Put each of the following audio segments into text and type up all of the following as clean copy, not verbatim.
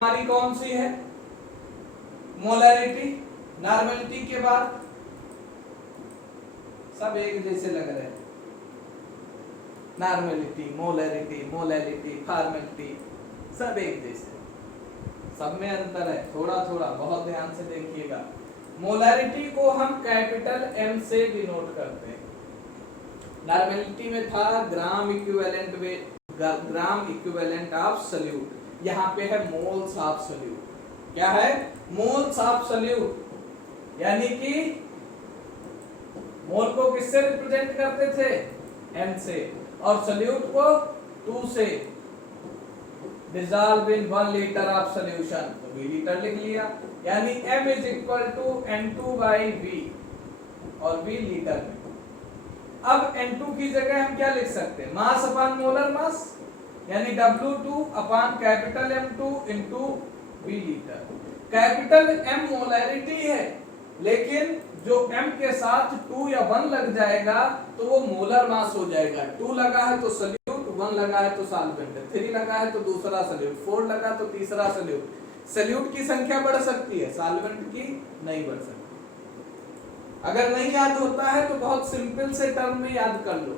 हमारी कौन सी है? मोलैरिटी। नॉर्मेलिटी के बाद सब एक जैसे लग रहे हैं। नॉर्मेलिटी, मोलैरिटी, मोलैलिटी, फॉर्मेलिटी सब एक जैसे, सब में अंतर है थोड़ा थोड़ा, बहुत ध्यान से देखिएगा। मोलैरिटी को हम कैपिटल एम से डिनोट करते हैं। नॉर्मेलिटी में था gram equivalent weight, gram equivalent of solute, यहाँ पे है मोल्स ऑफ सॉल्यूट। क्या है? मोल्स ऑफ सॉल्यूट, यानी कि मोल को किससे रिप्रेजेंट करते थे? m से, और सॉल्यूट को 2 से। Dissolve in 1 litre of solution, तो v लीटर लिख लिया, यानी m is equal to N2/v, और v लीटर में। अब N2 की जगह हम क्या लिख सकते हैं? मास अपॉन मोलर मास, यानी W2 upon capital M2 into v litre. Capital M molarity है, लेकिन जो M के साथ 2 या 1 लग जाएगा तो वो मोलर मास हो जाएगा। 2 लगा है तो सॉल्यूट, 1 लगा है तो सॉल्वेंट, 3 लगा है तो दूसरा सॉल्यूट, 4 लगा तो तीसरा सॉल्यूट। सॉल्यूट की संख्या बढ़ सकती है, सॉल्वेंट की नहीं बढ़ सकती। अगर नहीं याद होता है तो बहुत सिंपल से टर्म में याद कर लो।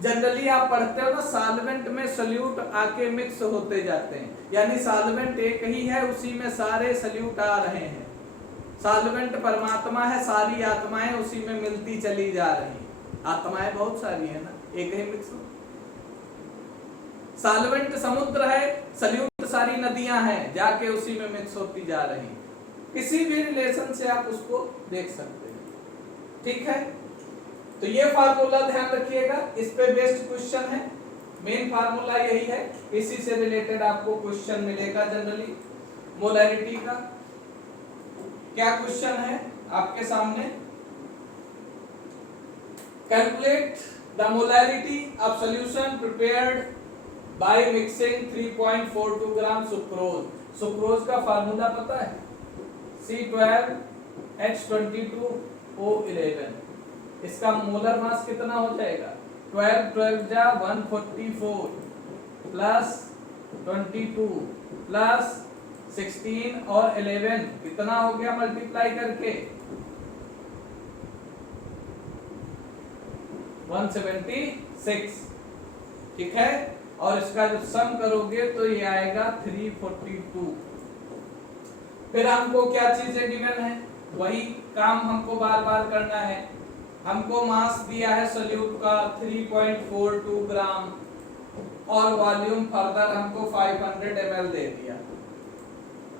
जनरली आप पढ़ते हो ना, सॉल्वेंट में सॉल्यूट आके मिक्स होते जाते हैं, यानी सॉल्वेंट एक ही है, उसी में सारे सॉल्यूट आ रहे हैं। सॉल्वेंट परमात्मा है, सारी आत्माएं उसी में मिलती चली जा रही। आत्माएं बहुत सारी है ना, एक ही मिक्स हो। सॉल्वेंट समुद्र है, सॉल्यूट सारी नदियां हैं, जाके उसी में मिक्स होती जा रही। किसी भी रिलेशन से आप उसको देख सकते हैं। ठीक है, तो ये फार्मूला ध्यान रखिएगा, इस पे बेस्ड क्वेश्चन है। मेन फार्मूला यही है, इसी से रिलेटेड आपको क्वेश्चन मिलेगा जनरली। मोलैरिटी का क्या क्वेश्चन है आपके सामने? Calculate the molarity of solution prepared by mixing 3.42 gram sucrose. Sucrose का फार्मूला पता है? C12H22O11। इसका मोलर मास कितना हो जाएगा? 12 जा 144 प्लस 22 प्लस 16 और 11 कितना हो गया मल्टीप्लाई करके? 176। ठीक है, और इसका जब सम करोगे तो ये आएगा 342। फिर हमको क्या चीजें गिवन है? वही काम हमको बार बार करना है। हमको मास दिया है सॉल्यूट का 3.42 ग्राम, और वॉल्यूम फर्दर हमको 500 ml दे दिया।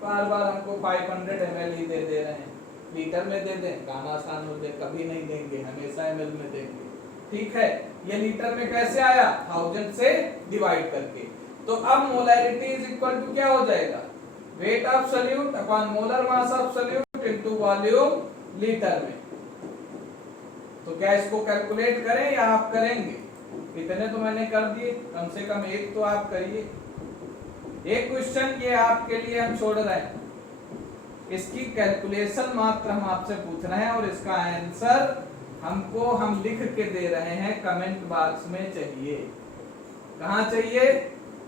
बार बार हमको 500 ml ही दे रहे हैं। लीटर में दे दें, काम आसान हो जाए, कभी नहीं देंगे, हमेशा ml में देंगे। ठीक है, ये लीटर में कैसे आया? 1000 से डिवाइड करके। तो अब मोलैरिटी इज इक्वल टू क्या हो जाएगा? Weight of solute upon molar mass of solute into volume litre में। तो क्या इसको कैलकुलेट करें या आप करेंगे? इतने तो मैंने कर दिए, कम से कम एक तो आप करिए। एक क्वेश्चन ये आपके लिए हम छोड़ रहे हैं, इसकी कैलकुलेशन मात्र हम आपसे पूछ रहे हैं, और इसका आंसर हमको हम लिख के दे रहे हैं, कमेंट बॉक्स में चाहिए। कहाँ चाहिए?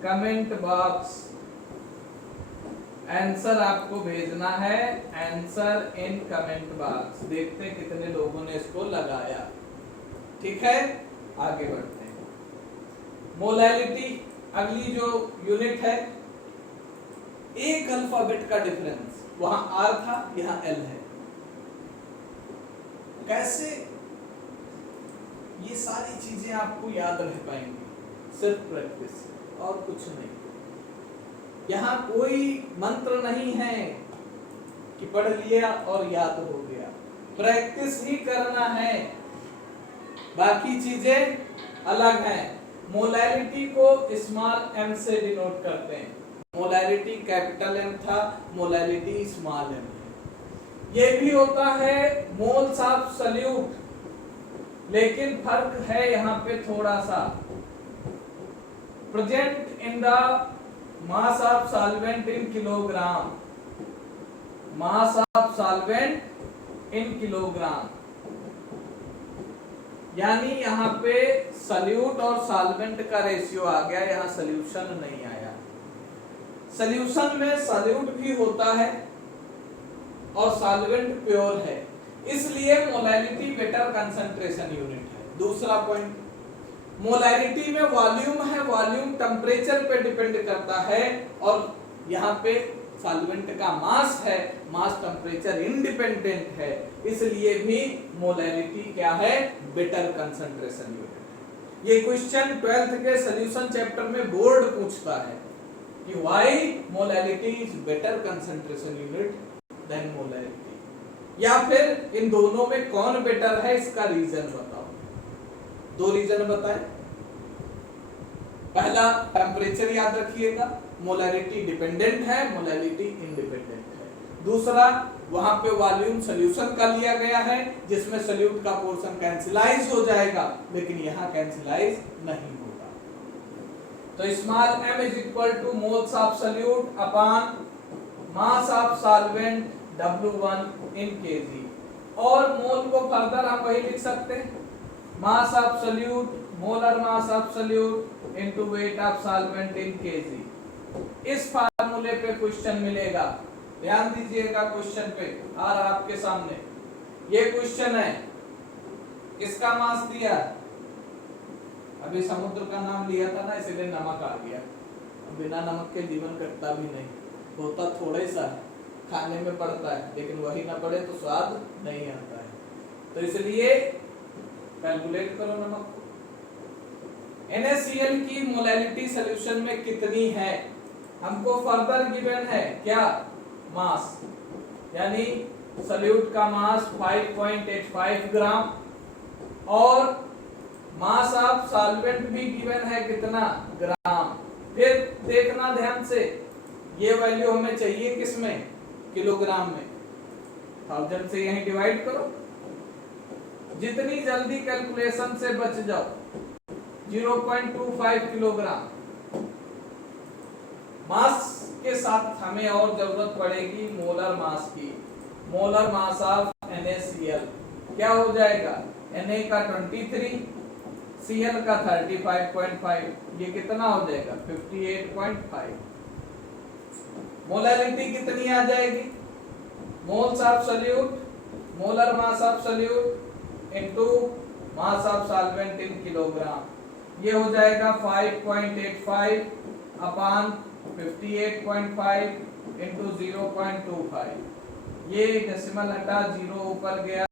Comment box. आंसर आपको भेजना है, आंसर इन कमेंट बॉक्स। देखते हैं कितने लोगों ने इसको लगाया। ठीक है, आगे बढ़ते हैं। मोलैरिटी अगली जो यूनिट है, एक अल्फाबेट का डिफरेंस, वहां आर था, यहां एल है। कैसे? ये सारी चीजें आपको याद रह पाएंगी सिर्फ प्रैक्टिस, और कुछ नहीं। यहाँ कोई मंत्र नहीं है कि पढ़ लिया और याद हो गया, प्रैक्टिस ही करना है, बाकी चीजें अलग हैं। मोलैरिटी को स्मॉल m से डिनोट करते हैं। मोलैरिटी कैपिटल M था, मोलैरिटी स्मॉल m है। ये भी होता है मोल्स ऑफ सॉल्यूट, लेकिन फर्क है यहाँ पे थोड़ा सा। Present in the mass of solvent in kilogram, mass of solvent in kilogram, यानी यहाँ पे सॉल्यूट और सॉल्वेंट का रेशियो आ गया, यहाँ सॉल्यूशन नहीं आया। सॉल्यूशन में सॉल्यूट भी होता है और सॉल्वेंट प्योर है, इसलिए मोलैलिटी बेटर कंसंट्रेशन यूनिट है। दूसरा पॉइंट, मोलैलिटी में वॉल्यूम है, वॉल्यूम टेम्परेचर पे डिपेंड करता है, और यहाँ पे सॉल्वेंट का मास है, मास टेम्परेचर इंडिपेंडेंट है, इसलिए भी मोलैलिटी क्या है, बेटर कंसंट्रेशन यूनिट है। ये क्वेश्चन 12th के सॉल्यूशन चैप्टर में बोर्ड पूछता है कि why molality is better concentration unit than molality, या फिर इन दोनों में कौन बेटर है, इसका रीजन बताओ। दो रीजन बताएं। पहला, टेम्परेचर याद रखिएगा, मोलैलिटी डिपेंडेंट है, मोलैलिटी इंडिपेंडेंट है। दूसरा, वहां पे वॉल्यूम सॉल्यूशन का लिया गया है, जिसमें सॉल्यूट का पोर्शन कैंसिलाइज हो जाएगा, लेकिन यहाँ कैंसिलाइज नहीं होगा। तो small m is equal two moles of solute upon mass of solvent W1 in kg, और मोल को फर्दर हम वही लिख सकते हैं, मास of solute, molar mass of solute into weight of solvent in kg। इस फार्मूले पे क्वेश्चन मिलेगा, ध्यान दीजिएगा क्वेश्चन पे आ रहा आपके सामने। ये क्वेश्चन है, किसका मास दिया, अभी समुद्र का नाम लिया था ना, इसलिए नमक आ गया। बिना नमक के जीवन कटता भी नहीं, होता थोड़ा सा है, खाने में पड़ता है, लेकिन वही ना पड़े तो स्वाद नहीं आता है, तो इसलिए कैलकुलेट करो नमक को। NaCl की मोलैलिटी सॉल्यूशन में कितनी है, हमको फर्दर गिवन है क्या, मास, यानी सॉल्यूट का मास 5.85 ग्राम, और मास ऑफ सॉल्वेंट भी गिवन है कितना, ग्राम। फिर देखना ध्यान से, ये वैल्यू हमें चाहिए किसमें, किलोग्राम में, 1000 से यहीं डिवाइड करो, जितनी जल्दी कैलकुलेशन से बच जाओ, 0.25 किलोग्राम। मास के साथ हमें और जरूरत पड़ेगी मोलर मास की, मोलर मास ऑफ NaCl क्या हो जाएगा, Na का 23, Cl का 35.5, ये कितना हो जाएगा 58.5। मोलैलिटी कितनी आ जाएगी, moles of solute, molar mass of solute into mass of solvent in kilogram, ये हो जाएगा 5.85 अपॉन 58.5 इनटू 0.25। ये डेसिमल हटा, 0 ऊपर गया,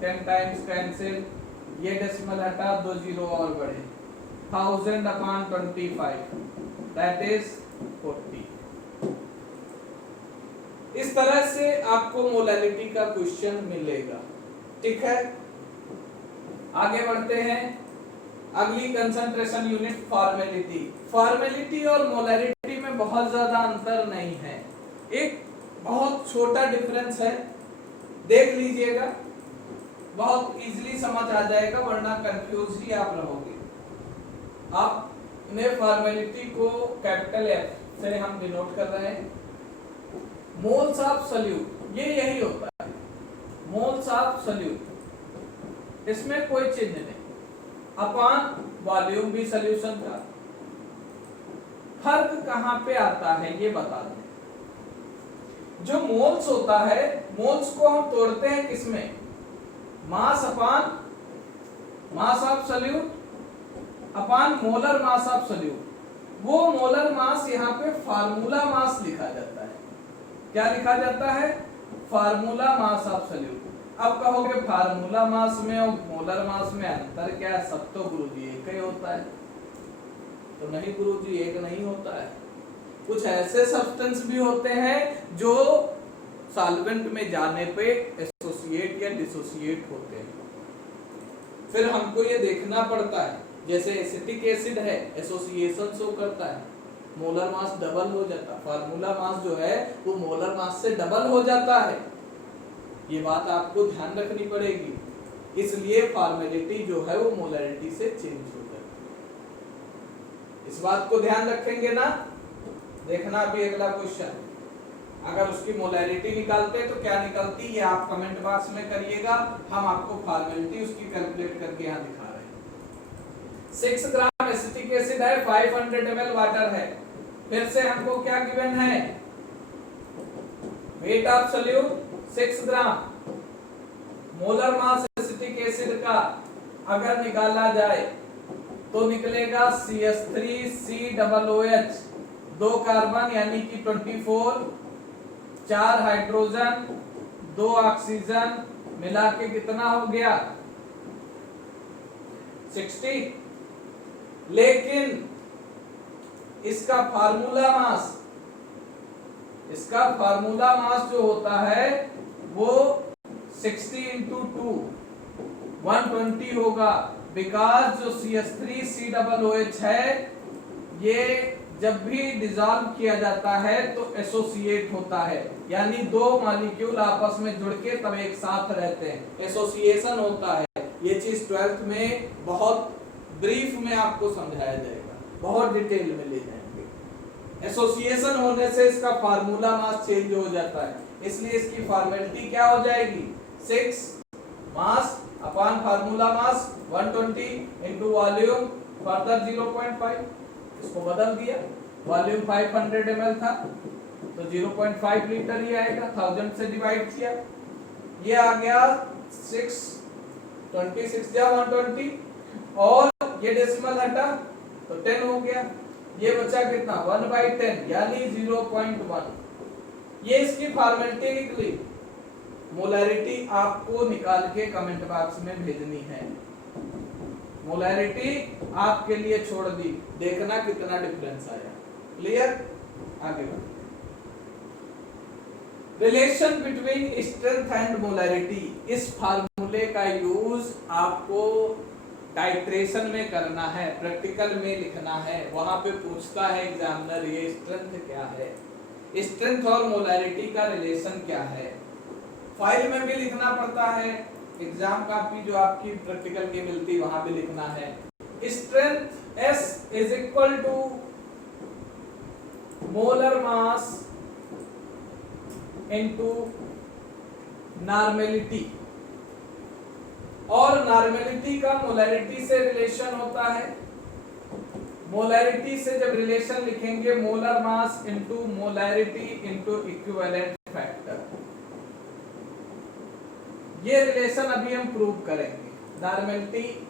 10 टाइम्स कैंसिल, ये डेसिमल हटा, 2 जीरो और बढ़े, 1000 अपॉन 25 दैट इज 40। इस तरह से आपको मोलैलिटी का क्वेश्चन मिलेगा, ठीक है। आगे बढ़ते हैं, अगली कंसंट्रेशन यूनिट फॉर्मेलिटी। फॉर्मेलिटी और मोलैलिटी में बहुत ज्यादा अंतर नहीं है, एक बहुत छोटा डिफरेंस है, देख लीजिएगा, बहुत इजीली समझ आ जाएगा, वरना कंफ्यूज ही आप रहोगे। आप इन्हें फॉर्मेलिटी को कैपिटल F से हम डिनोट कर रहे हैं, मोल्स ऑफ सॉल्यूट, ये यही होता है, मोल्स ऑफ सॉल्यूट, इसमें कोई चिन्ह नहीं, अपॉन वॉल्यूम भी सॉल्यूशन का। फर्क कहां पे आता है ये बता दें। जो मोल्स होता है, मोल्स को हम तोड़ते हैं किसमें, mass upon mass of solute upon molar mass of solute. वो मोलर मास यहाँ पे फार्मूला मास लिखा जाता है, क्या लिखा जाता है, फार्मूला मास ऑफ सॉल्यूट। अब कहोगे फार्मूला मास में और मोलर मास में अंतर क्या है, सब तो गुरुजी एक ही होता है, तो नहीं गुरुजी एक नहीं होता है, कुछ ऐसे सब्सटेंस भी होते हैं जो सॉल्वेंट में जाने पे एसोसिएट या डिसोसिएट होते हैं। फिर हमको ये देखना पड़ता है, जैसे एसिटिक एसिड है, एसोसिएशन शो करता है, मोलर मास डबल हो जाता, फार्मूला मास जो है वो मोलर मास से डबल हो जाता है, ये बात आपको ध्यान रखनी पड़ेगी। इसलिए फॉर्मेलिटी जो है वो मोलैलिटी से चेंज हो जाती है, इस बात को ध्यान रखेंगे ना। देखना अभी अगला क्वेश्चन, अगर उसकी मोलैलिटी निकालते हैं तो क्या निकलती है, ये आप कमेंट बॉक्स में करिएगा, हम आपको फॉर्मेलिटी उसकी कैलकुलेट करके यहाँ दिखा रहे हैं। 6 ग्राम एसिटिक एसिड है, 500 ml वाटर है, फिर से हमको क्या गिवन है, weight of solute 6 gram, molar mass acetic acid का अगर निकाला जाए तो निकलेगा CH3COOH, 2 कार्बन यानी कि 24, 4 हाइड्रोजन, 2 ऑक्सीजन, मिला के कितना हो गया 60। लेकिन इसका फार्मूला मास जो होता है वो 60 इंटू 2 120 होगा, बिकॉज जो CH3COOH है ये जब भी डिसॉल्व किया जाता है तो एसोसिएट होता है, यानी 2 मॉलिक्यूल आपस में जुड़ के तब एक साथ रहते हैं, एसोसिएशन होता है। ये चीज 12th में बहुत ब्रीफ में आपको समझाया जाएगा, बहुत डिटेल में ले जाएंगे। एसोसिएशन होने से इसका फार्मूला मास चेंज हो जाता है, इसलिए इसकी फॉर्मेलिटी क्या हो जाएगी 6 mass upon formula mass 120 into volume further 0.5, इसको बदल दिया, वॉल्यूम 500 ml था तो 0.5 लीटर ही आएगा, 1000 से डिवाइड किया, ये आ गया 6, 26 या 120 और ये डेसिमल हटा तो 10 हो गया, ये बचा कितना 1/10 यानी 0.1। ये इसकी फॉर्मेलिटी निकली। मोलैरिटी आपको निकाल के कमेंट बॉक्स में भेजनी है, मोलैरिटी आपके लिए छोड़ दी, देखना कितना डिफरेंस आया। क्लियर, आगे बढ़ो। Relation between strength and molarity, इस फार्मूले का यूज आपको टाइट्रेशन में करना है, प्रैक्टिकल में लिखना है, वहां पे पूछता है एग्जामिनर ये स्ट्रेंथ क्या है, स्ट्रेंथ और मोलैरिटी का रिलेशन क्या है, फाइल में भी लिखना पड़ता है, एग्जाम कॉपी जो आपकी प्रैक्टिकल की मिलती वहां भी लिखना है। Strength S is equal to molar mass into normality, और नॉर्मेलिटी का मोलैरिटी से रिलेशन होता है। मोलैरिटी से जब रिलेशन लिखेंगे molar mass into molarity into equivalent factor, ये रिलेशन अभी हम प्रूव करेंगे। Normality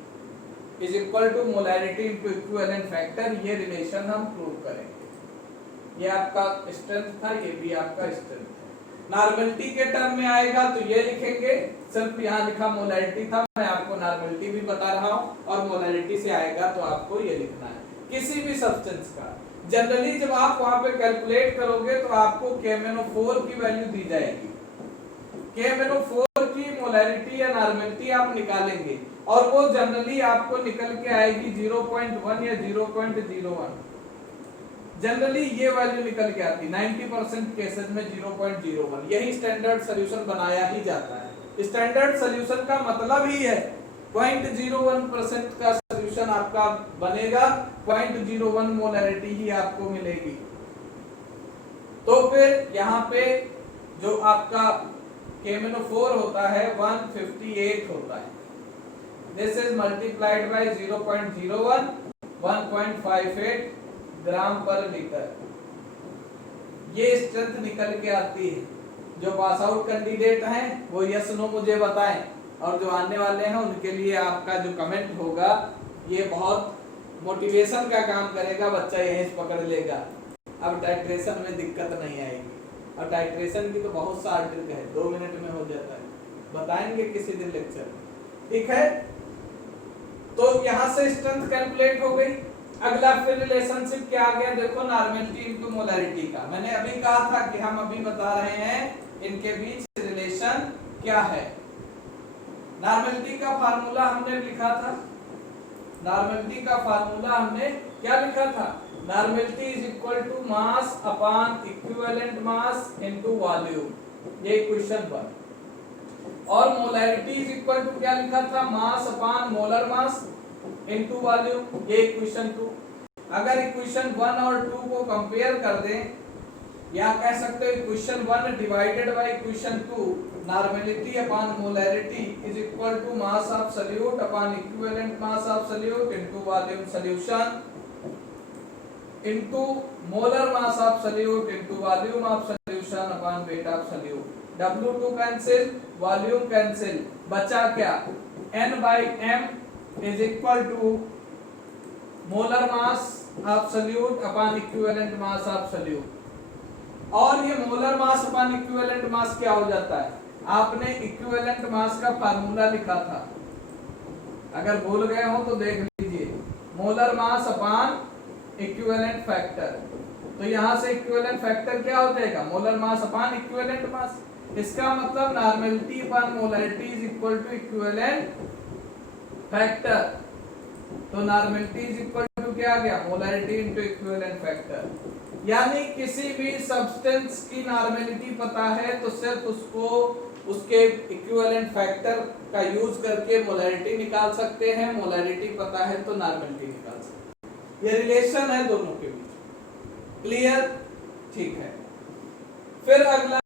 is equal to molarity into equivalent factor, ये रिलेशन हम प्रूव करेंगे। ये आपका स्ट्रेंथ था, ये भी आपका स्ट्रेंथ है। नॉर्मेलिटी के टर्म में आएगा तो ये लिखेंगे, सिर्फ यहाँ लिखा मोलैरिटी था, मैं आपको नॉर्मेलिटी भी बता रहा हूँ, और मोलैरिटी से आएगा तो आपको ये लिखना है किसी भी सब्सटेंस का। जनरली जब आप वहां पे कैलकुलेट करोगे तो आपको KMnO4 की वैल्यू दी जाएगी, KMnO4 की मोलैरिटी या नॉर्मेलिटी आप निकालेंगे और वो जनरली आपको निकल के आएगी 0.1 या 0.01, जनरली ये वैल्यू निकल के आती, 90% केसेस में 0.01, यही स्टैंडर्ड सॉल्यूशन बनाया ही जाता है। स्टैंडर्ड सॉल्यूशन का मतलब ही है 0.01% का सॉल्यूशन आपका बनेगा, 0.01 मोलैरिटी ही आपको मिलेगी। तो फिर यहाँ पे जो आपका KMnO4 होता है 158 होता है, दिस इज मल्टीप्लाइड बाय 0.01, 1.58 ग्राम पर लीटर, ये स्ट्रेंथ निकल के आती है। जो पास आउट कैंडिडेट हैं वो यस नो मुझे बताएं, और जो आने वाले हैं उनके लिए आपका जो कमेंट होगा ये बहुत मोटिवेशन का काम करेगा, बच्चा यहीं पकड़ लेगा, अब टाइट्रेशन में दिक्कत नहीं आएगी। और टाइट्रेशन की तो बहुत सारा ट्रिक है, 2 मिनट में हो जाता है, बताएंगे किसी दिन लेक्चर में, ठीक है। तो यहाँ से स्ट्रेंथ कैलकुलेट हो गई। अगला फिर रिलेशनशिप क्या आ गया, देखो नॉर्मेलिटी इनटू मोलैरिटी का। मैंने अभी कहा था कि हम अभी बता रहे हैं इनके बीच रिलेशन क्या है। नॉर्मेलिटी का फार्मूला हमने लिखा था, नॉर्मेलिटी का फार्मूला हमने क्या लिखा था, normality is equal to mass upon equivalent mass into volume, ये इक्वेशन 1। और मोलैरिटी इज इक्वल टू क्या लिखा था, mass upon molar mass into volume, ये इक्वेशन 2। अगर इक्वेशन 1 और 2 को कंपेयर कर दें, या कह सकते हो equation 1 divided by equation 2, normality upon molarity is equal to mass of solute upon equivalent mass of solute into volume solution. into molar mass of solute into volume of solution upon weight of solute. W2 cancel, volume cancel, बचा क्या? N by M is equal to molar mass of solute upon equivalent mass of solute. और ये molar mass upon equivalent मास क्या हो जाता है? आपने equivalent mass का फार्मूला लिखा था, अगर भूल गए हो तो देख लीजिए, molar mass upon equivalent factor. तो यहां से इक्विवेलेंट फैक्टर क्या हो जाएगा? Molar mass upon equivalent mass. इसका मतलब normality upon molarity is equal to equivalent factor. तो नॉर्मेलिटी इज इक्वल टू क्या आ गया? Molarity into equivalent factor. यानी किसी भी सब्सटेंस की नॉर्मेलिटी पता है तो सिर्फ उसको उसके इक्विवेलेंट फैक्टर का यूज करके मोलरिटी निकाल सकते हैं, मोलरिटी पता है तो नॉर्मेलिटी निकाल सकते हैं। ये रिलेशन है दोनों के बीच। क्लियर? ठीक है। फिर अगला